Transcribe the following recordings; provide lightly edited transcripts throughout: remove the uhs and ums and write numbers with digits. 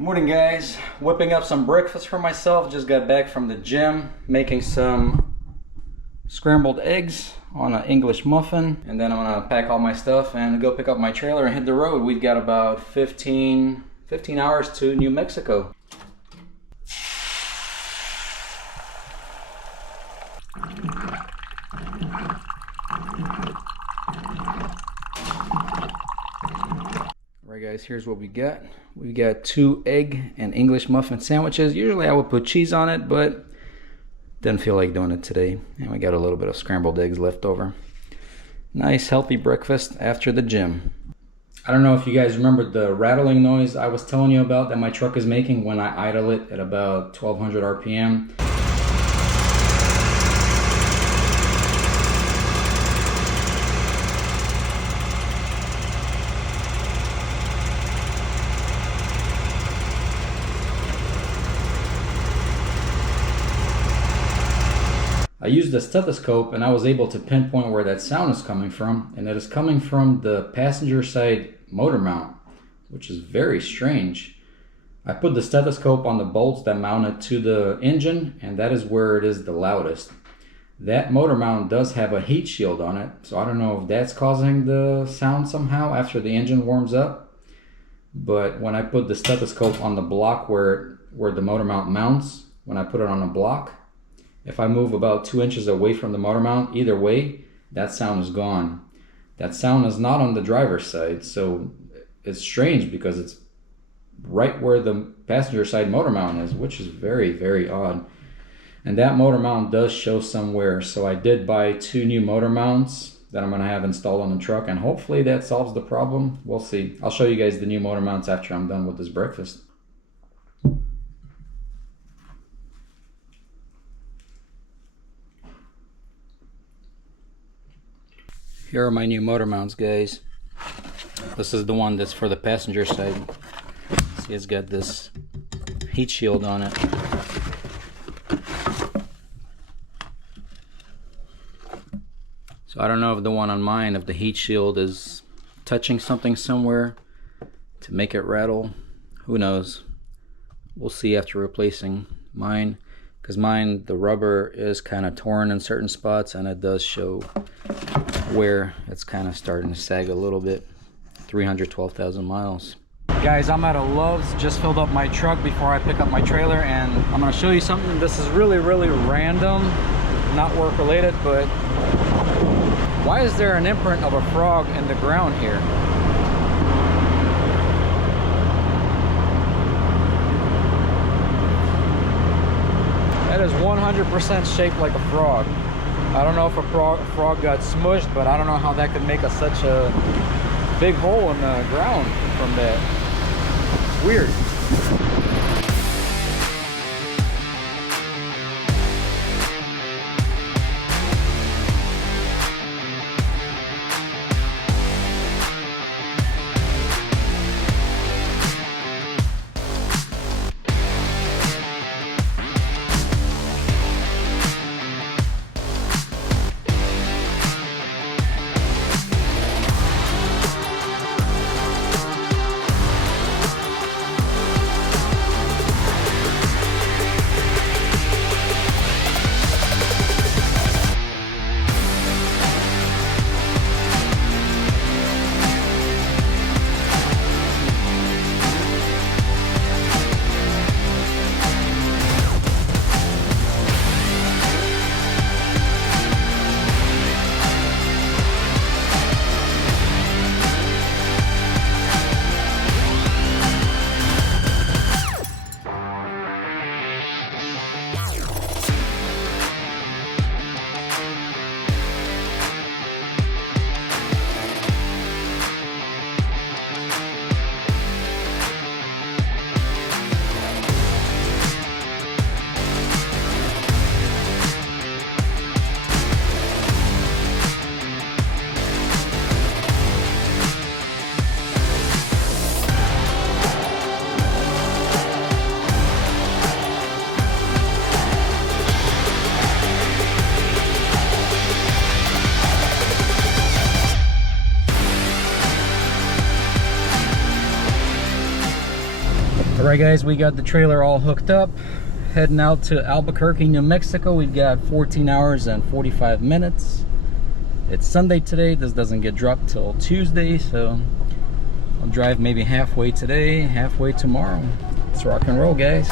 Morning guys, whipping up some breakfast for myself. Just got back from the gym, making some scrambled eggs on an English muffin, and then I'm gonna pack all my stuff and go pick up my trailer and hit the road. We've got about 15 hours to New Mexico. Alright guys, here's what we got. We got 2 egg and English muffin sandwiches. Usually I would put cheese on it, but didn't feel like doing it today. And we got a little bit of scrambled eggs left over. Nice healthy breakfast after the gym. I don't know if you guys remember the rattling noise I was telling you about that my truck is making when I idle it at about 1200 RPM. I used a stethoscope and I was able to pinpoint where that sound is coming from, and it is coming from the passenger side motor mount, which is very strange. I put the stethoscope on the bolts that mount it to the engine, and that is where it is the loudest. That motor mount does have a heat shield on it, so I don't know if that's causing the sound somehow after the engine warms up. But when I put the stethoscope on the block where the motor mount mounts, when I put it on a block, if I move about 2 inches away from the motor mount, either way, that sound is gone. That sound is not on the driver's side, so it's strange because it's right where the passenger side motor mount is, which is very, very odd. And that motor mount does show somewhere, so I did buy 2 new motor mounts that I'm going to have installed on the truck, and hopefully that solves the problem. We'll see. I'll show you guys the new motor mounts after I'm done with this breakfast. Here are my new motor mounts, guys. This is the one that's for the passenger side. See, it's got this heat shield on it. So I don't know if the one on mine, if the heat shield is touching something somewhere to make it rattle. Who knows? We'll see after replacing mine. Because mine, the rubber is kind of torn in certain spots, and it does show where it's kind of starting to sag a little bit. 312,000 miles. Guys, I'm at a Love's, just filled up my truck before I pick up my trailer, and I'm going to show you something. This is really random, not work related, but why is there an imprint of a frog in the ground here? That is 100% shaped like a frog. I don't know if a frog got smushed, but I don't know how that could make such a big hole in the ground from that. It's weird. All right guys, we got the trailer all hooked up, heading out to Albuquerque, New Mexico. We've got 14 hours and 45 minutes. It's Sunday today. This doesn't get dropped till Tuesday, so I'll drive maybe halfway today, halfway tomorrow. Let's rock and roll, guys.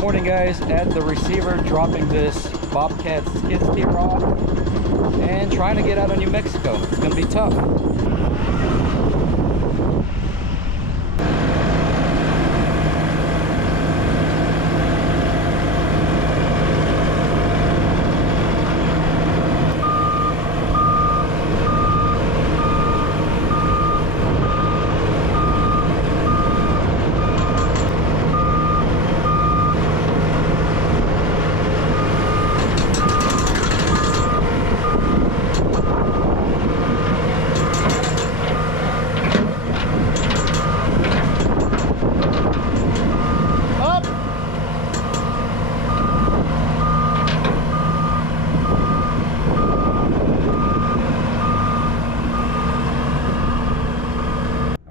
Morning guys, at the receiver, dropping this Bobcat skid steer off and trying to get out of New Mexico. It's gonna be tough.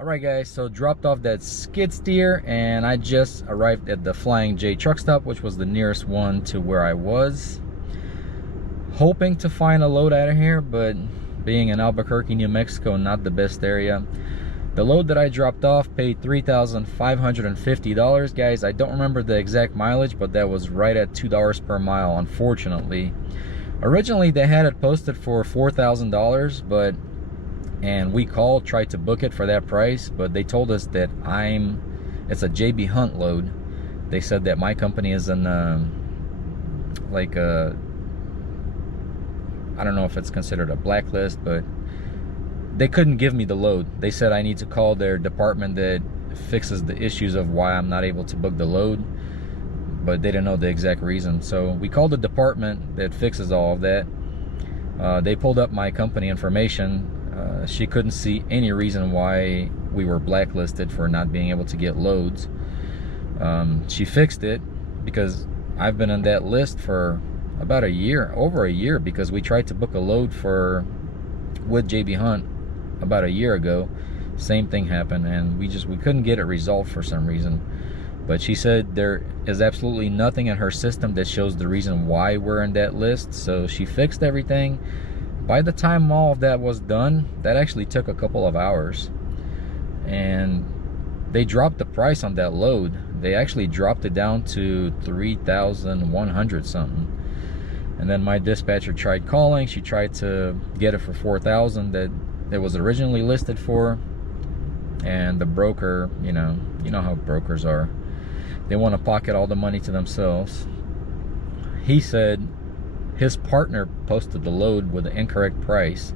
Alright guys, so dropped off that skid steer and I just arrived at the Flying J truck stop, which was the nearest one to where I was. Hoping to find a load out of here, but being in Albuquerque, New Mexico, not the best area. The load that I dropped off paid $3,550. Guys, I don't remember the exact mileage, but that was right at $2 per mile, unfortunately. Originally, they had it posted for $4,000, and we called, tried to book it for that price, but they told us that it's a JB Hunt load. They said that my company is in I don't know if it's considered a blacklist, but they couldn't give me the load. They said I need to call their department that fixes the issues of why I'm not able to book the load, but they didn't know the exact reason. So we called the department that fixes all of that. They pulled up my company information. She couldn't see any reason why we were blacklisted for not being able to get loads. She fixed it because I've been on that list for about a year, over a year, because we tried to book a load with JB Hunt about a year ago. Same thing happened, and we couldn't get it resolved for some reason. But she said there is absolutely nothing in her system that shows the reason why we're in that list. So she fixed everything. By the time all of that was done, that actually took a couple of hours, and they dropped the price on that load. They actually dropped it down to $3,100 something. And then my dispatcher tried calling. She tried to get it for $4,000 that it was originally listed for. And the broker, you know how brokers are. They want to pocket all the money to themselves. He said his partner posted the load with the incorrect price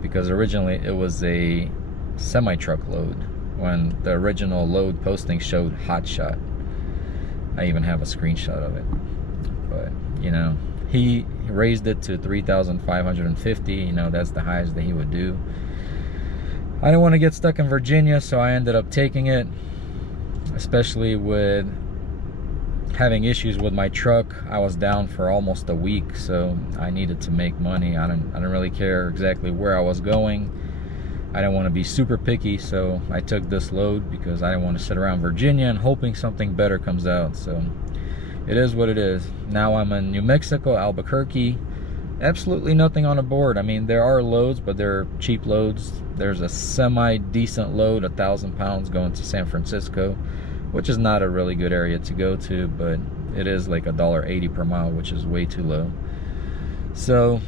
because originally it was a semi-truck load when the original load posting showed Hotshot. I even have a screenshot of it. But he raised it to $3,550. That's the highest that he would do. I didn't want to get stuck in Virginia, so I ended up taking it, especially with having issues with my truck. I was down for almost a week, so I needed to make money. I didn't really care exactly where I was going. I didn't want to be super picky, so I took this load because I didn't want to sit around Virginia and hoping something better comes out. So it is what it is. Now I'm in New Mexico, Albuquerque. Absolutely nothing on the board. I mean, there are loads, but they're cheap loads. There's a semi-decent load, 1,000 pounds, going to San Francisco, which is not a really good area to go to, but it is like $1.80 per mile, which is way too low. So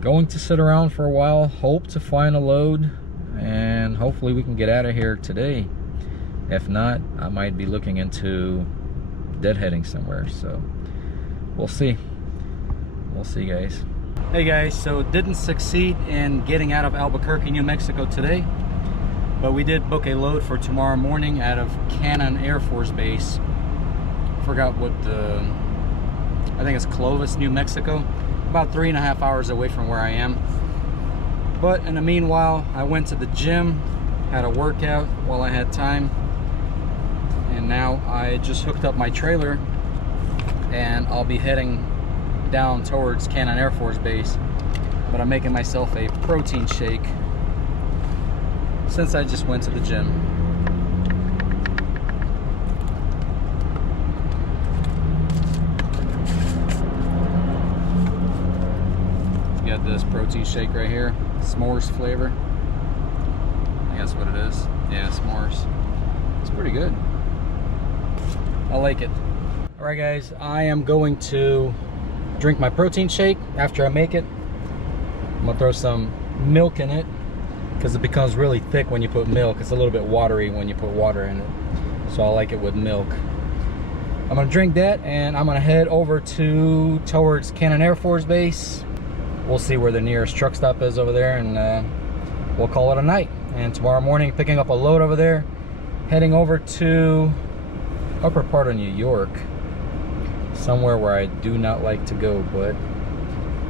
going to sit around for a while, hope to find a load, and hopefully we can get out of here today. If not, I might be looking into deadheading somewhere, so we'll see. We'll see, guys. Hey guys, so didn't succeed in getting out of Albuquerque, New Mexico today, but we did book a load for tomorrow morning out of Cannon Air Force Base. Forgot what I think it's Clovis, New Mexico. About 3.5 hours away from where I am. But in the meanwhile, I went to the gym, had a workout while I had time, and now I just hooked up my trailer and I'll be heading down towards Cannon Air Force Base. But I'm making myself a protein shake since I just went to the gym. Got this protein shake right here, s'mores flavor. I think that's what it is. Yeah, s'mores. It's pretty good. I like it. All right, guys, I am going to drink my protein shake after I make it. I'm gonna throw some milk in it because it becomes really thick when you put milk. It's a little bit watery when you put water in it, so I like it with milk. I'm gonna drink that and I'm gonna head over towards Cannon Air Force Base. We'll see where the nearest truck stop is over there, and we'll call it a night. And tomorrow morning, picking up a load over there, heading over to upper part of New York, somewhere where I do not like to go, but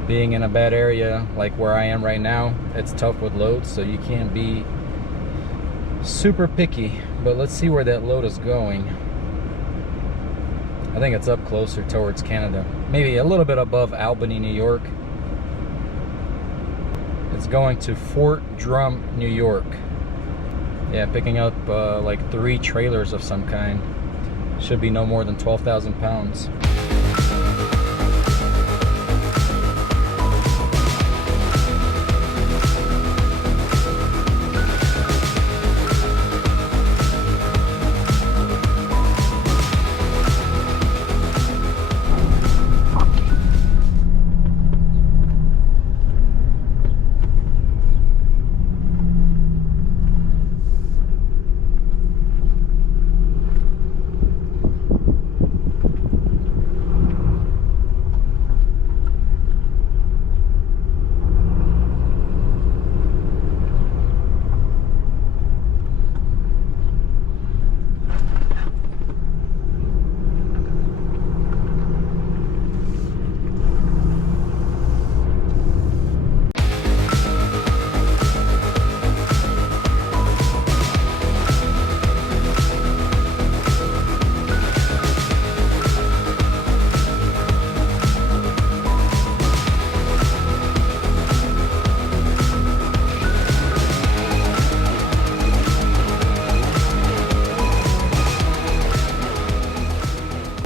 being in a bad area like where I am right now, it's tough with loads, so you can't be super picky. But let's see where that load is going. I think it's up closer towards Canada, maybe a little bit above Albany, New York. It's going to Fort Drum, New York. Yeah, picking up like 3 trailers of some kind. Should be no more than 12,000 pounds.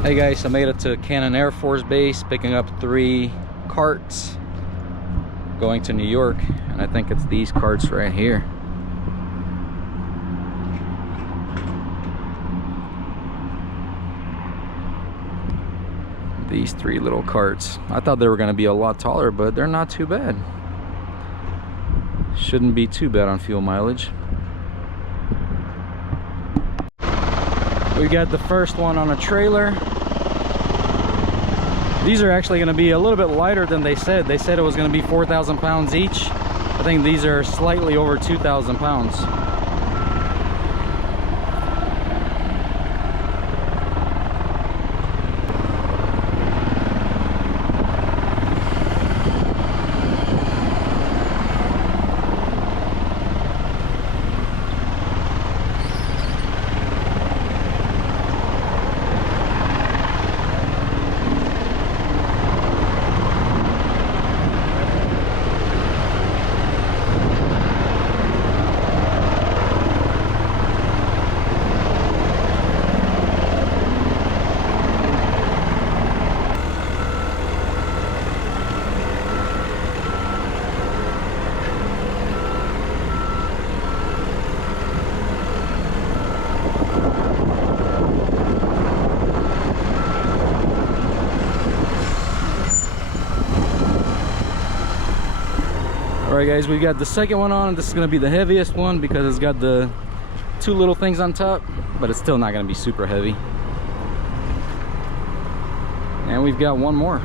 Hey guys, I made it to Cannon Air Force Base, picking up 3 carts going to New York, and I think it's these carts right here. These 3 little carts. I thought they were going to be a lot taller, but they're not too bad. Shouldn't be too bad on fuel mileage. We got the first one on a trailer. These are actually going to be a little bit lighter than they said. They said it was going to be 4,000 pounds each. I think these are slightly over 2,000 pounds. Alright guys, we got the second one on. This is going to be the heaviest one because it's got the two little things on top, but it's still not going to be super heavy. And we've got one more.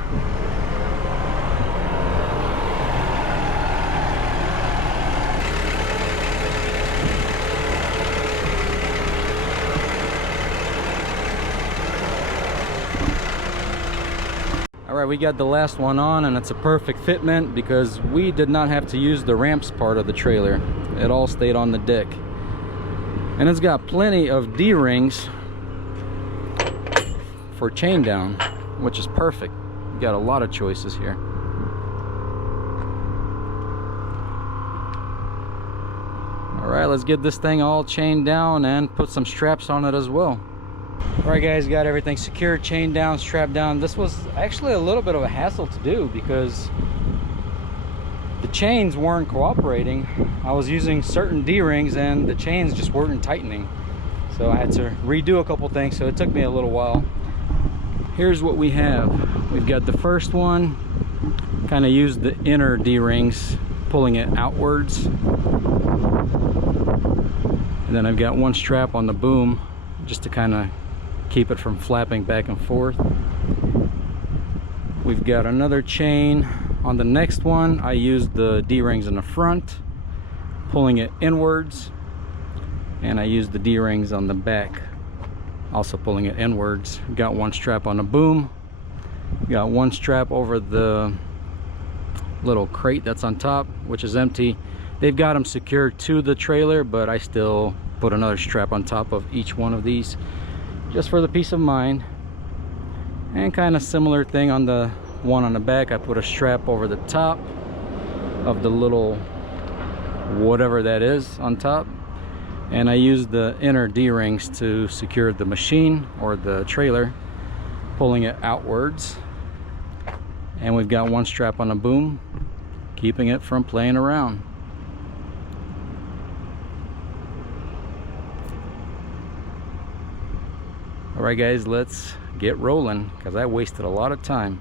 Alright, we got the last one on, and it's a perfect fitment because we did not have to use the ramps part of the trailer. It all stayed on the deck. And it's got plenty of D-rings for chain down, which is perfect. You got a lot of choices here. Alright, let's get this thing all chained down and put some straps on it as well. Alright guys, got everything secured, chained down, strapped down. This was actually a little bit of a hassle to do because the chains weren't cooperating. I was using certain D-rings and the chains just weren't tightening. So I had to redo a couple things, so it took me a little while. Here's what we have. We've got the first one, kind of used the inner D-rings, pulling it outwards. And then I've got one strap on the boom just to kind of keep it from flapping back and forth. We've got another chain on the next one. I used the D-rings in the front, pulling it inwards, and I used the D-rings on the back, also pulling it inwards. Got one strap on the boom, got one strap over the little crate that's on top, which is empty. They've got them secured to the trailer, but I still put another strap on top of each one of these just for the peace of mind. And kind of similar thing on the one on the back. I put a strap over the top of the little whatever that is on top, and I used the inner D-rings to secure the machine or the trailer, pulling it outwards. And we've got one strap on the boom, keeping it from playing around. Alright guys, let's get rolling because I wasted a lot of time.